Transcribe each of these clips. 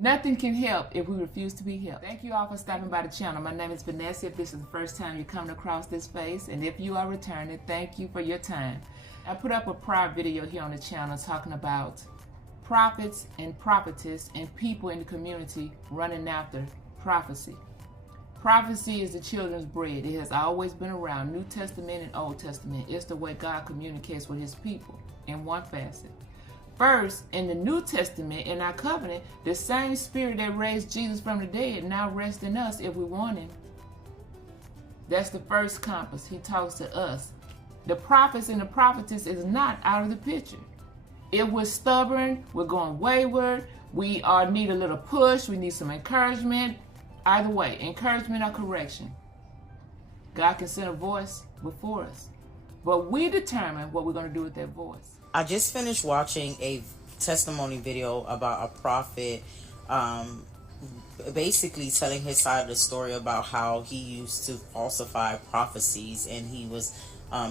Nothing can help if we refuse to be helped. Thank you all for stopping by the channel. My name is Vanessa. If this is the first time you're coming across this space, and if you are returning, thank you for your time. I put up a prior video here on the channel talking about prophets and prophetess and people in the community running after prophecy. Prophecy is the children's bread. It has always been around, New Testament and Old Testament. It's the way God communicates with his people in one facet. First, in the New Testament, in our covenant, the same spirit that raised Jesus from the dead now rests in us if we want him. That's the first compass. He talks to us. The prophets and the prophetess is not out of the picture. If we're stubborn, we're going wayward, we need a little push, we need some encouragement. Either way, encouragement or correction, God can send a voice before us. But we determine what we're going to do with that voice. I just finished watching a testimony video about a prophet basically telling his side of the story about how he used to falsify prophecies, and he was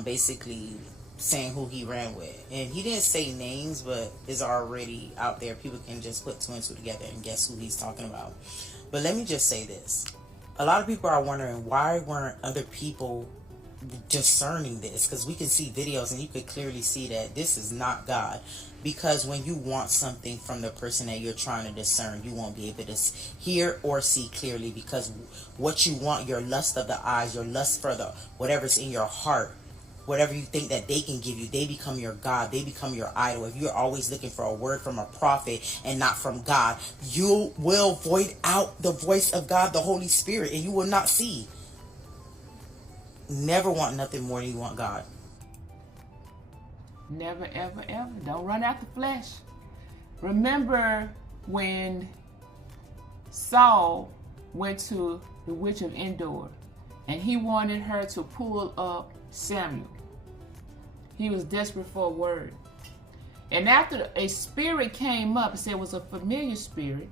basically saying who he ran with. And he didn't say names, but it's already out there. People can just put two and two together and guess who he's talking about. But let me just say this. A lot of people are wondering, why weren't other people discerning this? Because we can see videos and you could clearly see that this is not God. Because when you want something from the person that you're trying to discern, you won't be able to hear or see clearly, because what you want, your lust of the eyes, your lust for the whatever's in your heart, whatever you think that they can give you, they become your God. They become your idol. If you're always looking for a word from a prophet and not from God, you will void out the voice of God, the Holy Spirit, and you will not see. Never want nothing more than you want God. Never, ever, ever. Don't run after flesh. Remember when Saul went to the witch of Endor and he wanted her to pull up Samuel. He was desperate for a word. And after a spirit came up, it said it was a familiar spirit,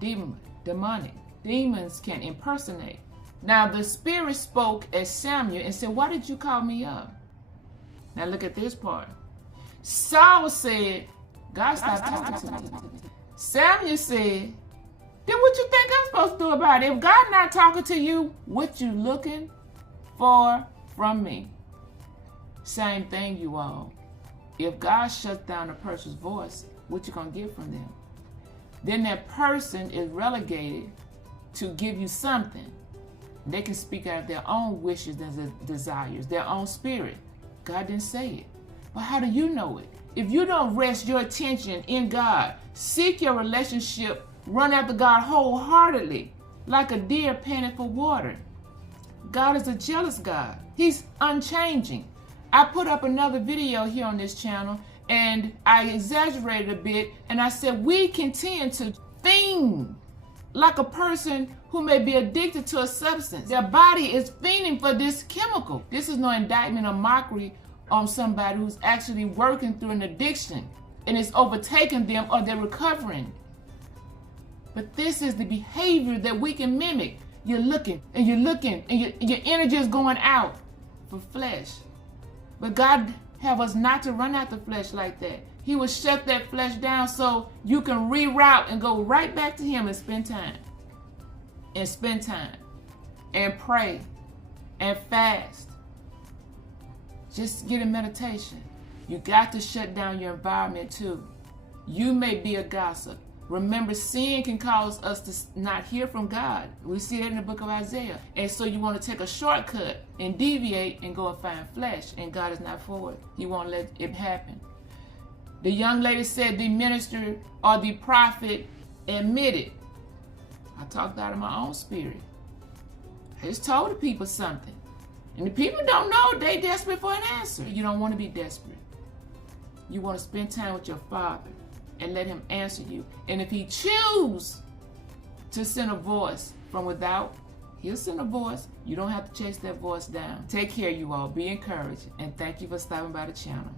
demonic. Demons can impersonate. Now the spirit spoke at Samuel and said, "Why did you call me up?" Now look at this part. Saul said, "God stopped talking to me." Samuel said, "Then what you think I'm supposed to do about it? If God not talking to you, what you looking for from me?" Same thing, you all. If God shuts down a person's voice, what you gonna get from them? Then that person is relegated to give you something. They can speak out of their own wishes and desires, their own spirit. God didn't say it. But how do you know it? If you don't rest your attention in God, seek your relationship, run after God wholeheartedly, like a deer panting for water. God is a jealous God. He's unchanging. I put up another video here on this channel and I exaggerated a bit, and I said we can tend to fiend like a person who may be addicted to a substance. Their body is fiending for this chemical. This is no indictment or mockery on somebody who's actually working through an addiction and it's overtaking them or they're recovering. But this is the behavior that we can mimic. You're looking and you're looking and your energy is going out for flesh. But God have us not to run after flesh like that. He will shut that flesh down so you can reroute and go right back to him and spend time. And spend time. And pray. And fast. Just get in meditation. You got to shut down your environment too. You may be a gossip. Remember, sin can cause us to not hear from God. We see that in the book of Isaiah. And so you want to take a shortcut and deviate and go and find flesh. And God is not for it. He won't let it happen. The young lady said the minister or the prophet admitted. I talked out of my own spirit. I just told the people something. And the people don't know they desperate for an answer. You don't want to be desperate. You want to spend time with your Father and let him answer you. And if he chooses to send a voice from without, he'll send a voice. You don't have to chase that voice down. Take care, you all. Be encouraged. And thank you for stopping by the channel.